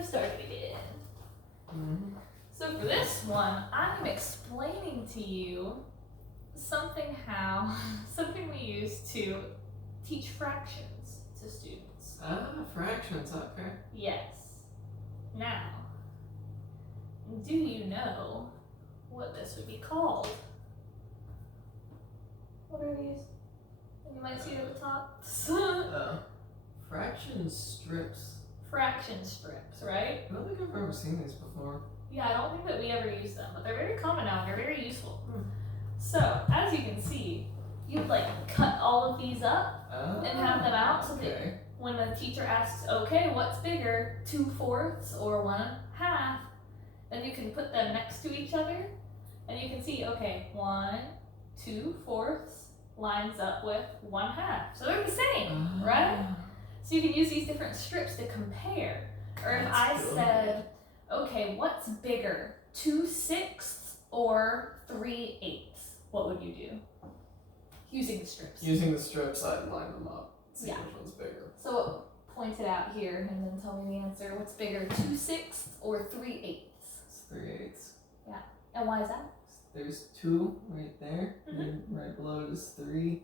have started again. So for this one, I'm explaining to you something we use to teach fractions to students. Fractions, okay. Yes. Now, do you know what this would be called? What are these? You might see it at the top. Fraction strips. Fraction strips, right? I don't think I've ever seen these before. Yeah, I don't think that we ever use them, but they're very common now and they're very useful. So, as you can see, you'd cut all of these up and have them out so that when the teacher asks, okay, what's bigger, 2/4 or 1/2, then you can put them next to each other and you can see, okay, 2/4 lines up with 1/2. So they're the same, right? So you can use these different strips to compare. Or if I said, okay, what's bigger, 2/6 or 3/8? What would you do? Using the strips. Using the strips, I'd line them up. See which one's bigger. So point it out here and then tell me the answer. What's bigger, 2/6 or 3/8? It's 3/8. Yeah. And why is that? There's 2 right there, and then right below it is 3,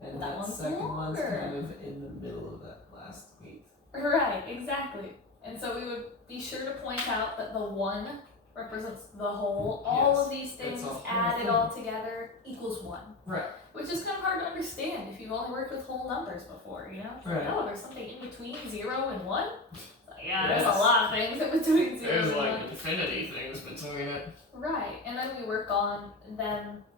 and that second one's kind of in the middle of that last 8. Right, exactly. And so we would be sure to point out that the 1 represents the whole. All of these things added all together equals 1. Right. Which is kind of hard to understand if you've only worked with whole numbers before, you know? Right. Oh, there's something in between 0 and 1? Yeah, there's a lot of things in between 0 and 1. There's infinity things between it. Right, and then we work on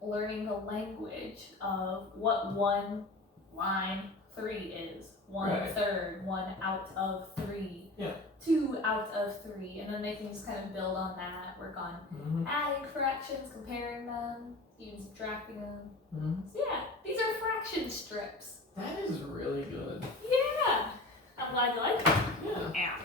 learning the language of what 1 line 3 is. 1/3, 1 out of 3. Yeah. 2 out of 3, and then they can just kind of build on that, work on adding fractions, comparing them, even subtracting them. So yeah, these are fraction strips. That is really good. Yeah, I'm glad you like it. Yeah. Yeah.